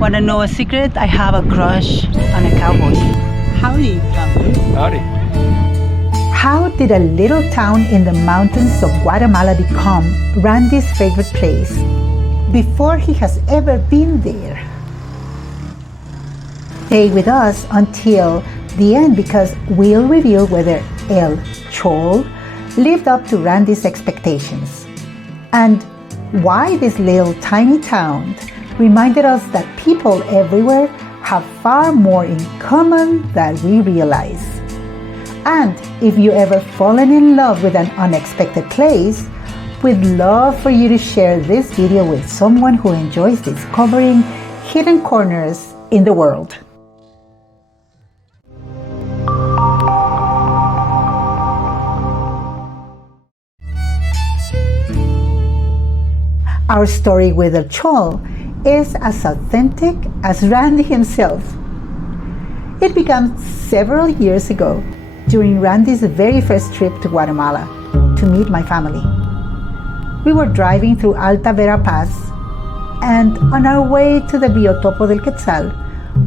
Wanna know a secret? I have a crush on a cowboy. Howdy, Cowboy. Howdy. How did a little town in the mountains of Guatemala become Randy's favorite place before he has ever been there? Stay with us until the end because we'll reveal whether El Chol lived up to Randy's expectations and why this little tiny town reminded us that people everywhere have far more in common than we realize. And if you ever fallen in love with an unexpected place, we'd love for you to share this video with someone who enjoys discovering hidden corners in the world. Our story with El Chol is as authentic as Randy himself. It began several years ago during Randy's very first trip to Guatemala to meet my family. We were driving through Alta Verapaz and on our way to the Biotopo del Quetzal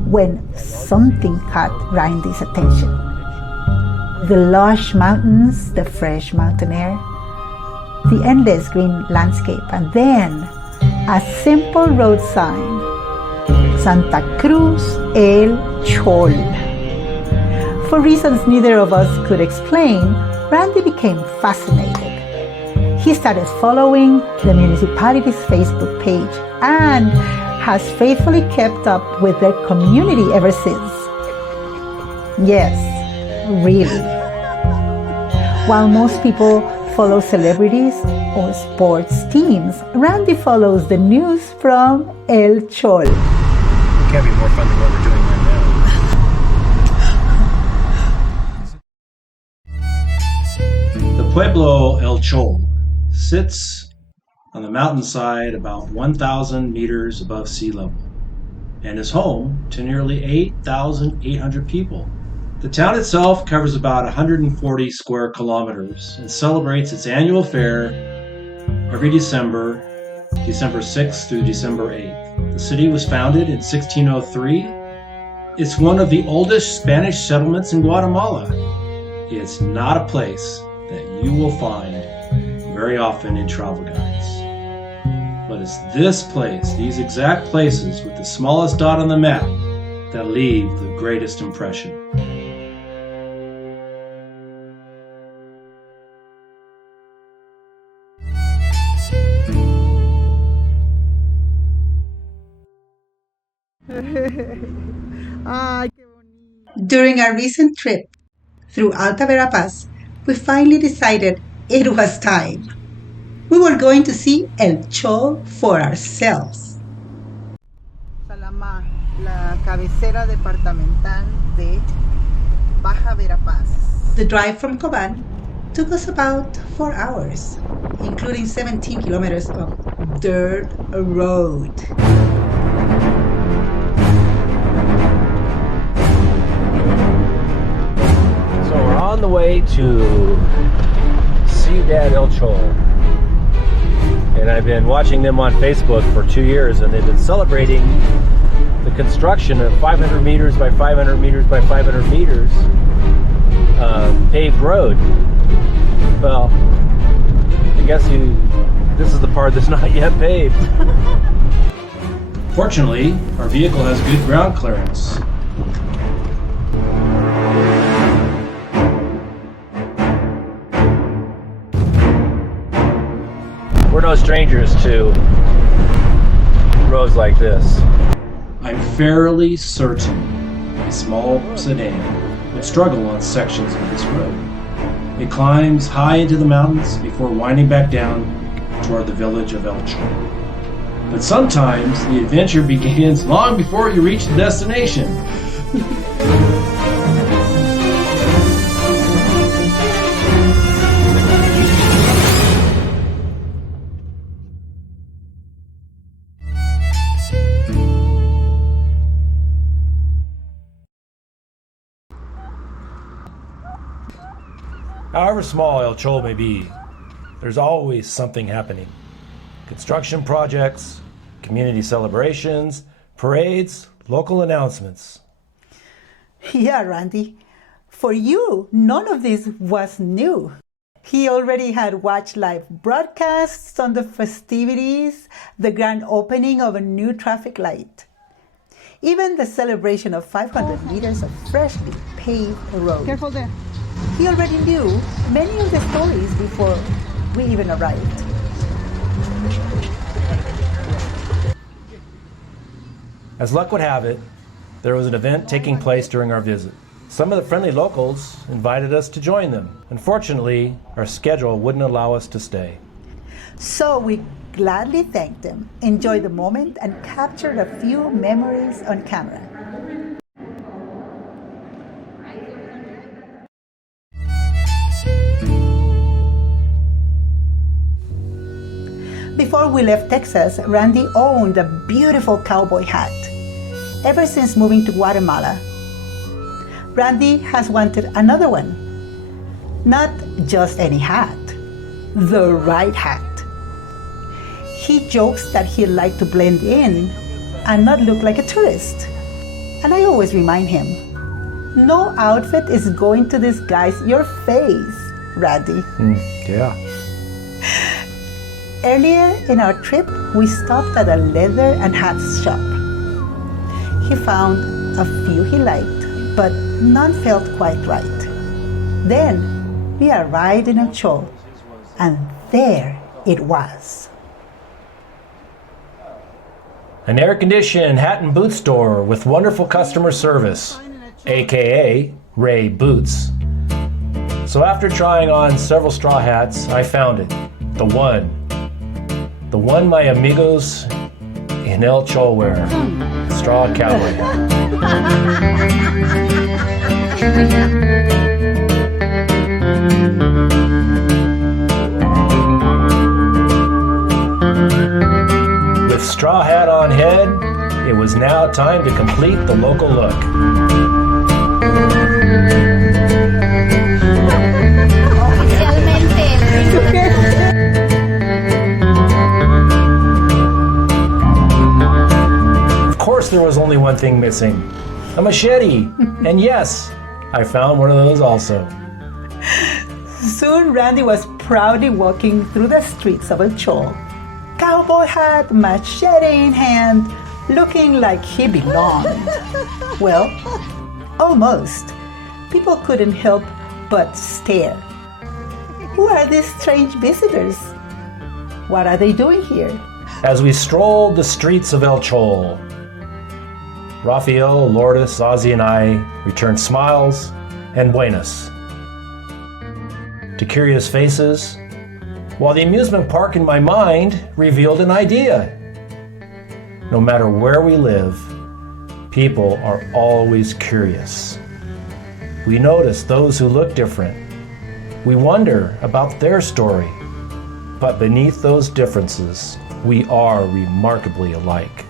when something caught Randy's attention. The lush mountains, the fresh mountain air, the endless green landscape, and then a simple road sign, Santa Cruz El Chol. For reasons neither of us could explain, Randy became fascinated. He started following the municipality's Facebook page and has faithfully kept up with their community ever since. Yes, really. While most people follow celebrities or sports teams, Randy follows the news from El Chol. It can't be more fun than what we're doing right now. The Pueblo El Chol sits on the mountainside about 1,000 meters above sea level and is home to nearly 8,800 people. The town itself covers about 140 square kilometers and celebrates its annual fair every December 6th through December 8th. The city was founded in 1603. It's one of the oldest Spanish settlements in Guatemala. It's not a place that you will find very often in travel guides. But it's this place, these exact places with the smallest dot on the map, that leave the greatest impression. During our recent trip through Alta Verapaz, we finally decided it was time. We were going to see El Chol for ourselves. Salama, la cabecera departamental de Baja Verapaz. The drive from Coban took us about 4 hours, including 17 kilometers of dirt road. So we're on the way to Ciudad El Chol. And I've been watching them on Facebook for 2 years, and they've been celebrating the construction of 500 meters by 500 meters by 500 meters paved road. Well, I guess this is the part that's not yet paved. Fortunately, our vehicle has good ground clearance. We're no strangers to roads like this. I'm fairly certain a small sedan would struggle on sections of this road. It climbs high into the mountains before winding back down toward the village of El Chol. But sometimes the adventure begins long before you reach the destination. However small El Chol may be, there's always something happening. Construction projects, community celebrations, parades, local announcements. Yeah, Randy. For you, none of this was new. He already had watched live broadcasts on the festivities, the grand opening of a new traffic light, even the celebration of 500 meters of freshly paved road. Careful there. He already knew many of the stories before we even arrived. As luck would have it, there was an event taking place during our visit. Some of the friendly locals invited us to join them. Unfortunately, our schedule wouldn't allow us to stay. So we gladly thanked them, enjoyed the moment, and captured a few memories on camera. Before we left Texas, Randy owned a beautiful cowboy hat. Ever since moving to Guatemala, Randy has wanted another one. Not just any hat, the right hat. He jokes that he'd like to blend in and not look like a tourist. And I always remind him, no outfit is going to disguise your face, Randy. Yeah. Earlier in our trip, we stopped at a leather and hat shop. He found a few he liked, but none felt quite right. Then we arrived in Chol, and there it was. An air-conditioned hat and boot store with wonderful customer service, aka Ray Boots. So after trying on several straw hats, I found it. The one my amigos in El Chol wear. Straw Cowboy. With straw hat on head, it was now time to complete the local look. Of course, there was only one thing missing. A machete. And yes, I found one of those also. Soon Randy was proudly walking through the streets of El Chol, cowboy hat, machete in hand, looking like he belonged. Well, almost. People couldn't help but stare. Who are these strange visitors? What are they doing here? As we strolled the streets of El Chol, Rafael, Lourdes, Ozzy, and I returned smiles and buenas to curious faces, while the amusement park in my mind revealed an idea. No matter where we live, people are always curious. We notice those who look different. We wonder about their story. But beneath those differences, we are remarkably alike.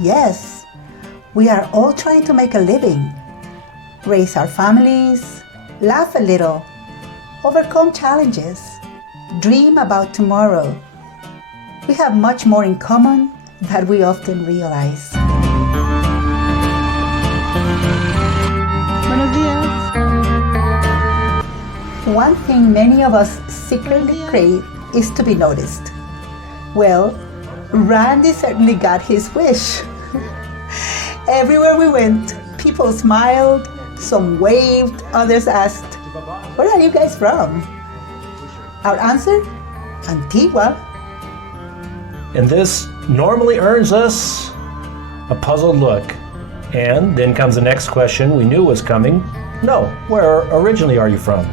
Yes, we are all trying to make a living, raise our families, laugh a little, overcome challenges, dream about tomorrow. We have much more in common than we often realize. Buenos días. One thing many of us secretly crave is to be noticed. Well, Randy certainly got his wish. Everywhere we went, people smiled, some waved, others asked, "Where are you guys from?" Our answer? Antigua. And this normally earns us a puzzled look. And then comes the next question we knew was coming. No, where originally are you from?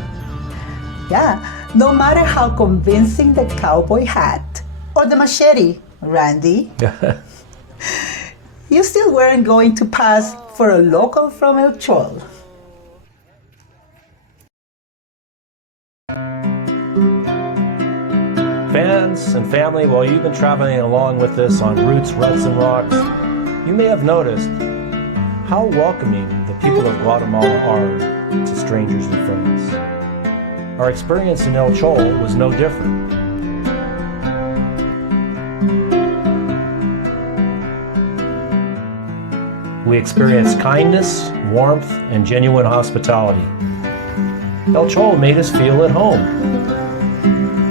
Yeah, no matter how convincing the cowboy hat or the machete, Randy, you still weren't going to pass for a local from El Chol. Fans and family, while you've been traveling along with us on Ruts, Ruts, and Rocks, you may have noticed how welcoming the people of Guatemala are to strangers and friends. Our experience in El Chol was no different. We experienced kindness, warmth, and genuine hospitality. El Chol made us feel at home.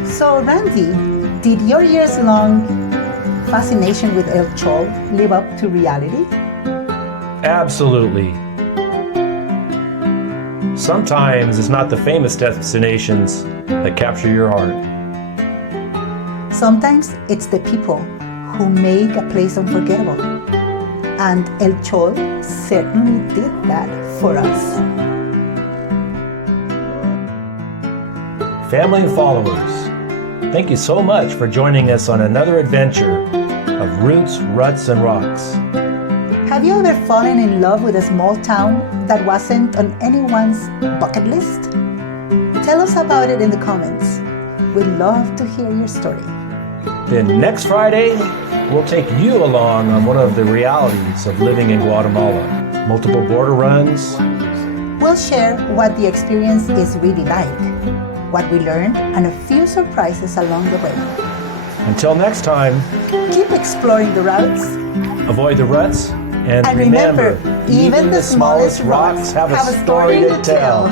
So, Randy, did your years-long fascination with El Chol live up to reality? Absolutely. Sometimes it's not the famous destinations that capture your heart. Sometimes it's the people who make a place unforgettable. And El Chol certainly did that for us. Family and followers, thank you so much for joining us on another adventure of Roots, Ruts, and Rocks. Have you ever fallen in love with a small town that wasn't on anyone's bucket list? Tell us about it in the comments. We'd love to hear your story. Then next Friday, we'll take you along on one of the realities of living in Guatemala. Multiple border runs. We'll share what the experience is really like, what we learned, and a few surprises along the way. Until next time, Keep exploring the routes. avoid the ruts, and And remember, even the smallest rocks have a story to tell.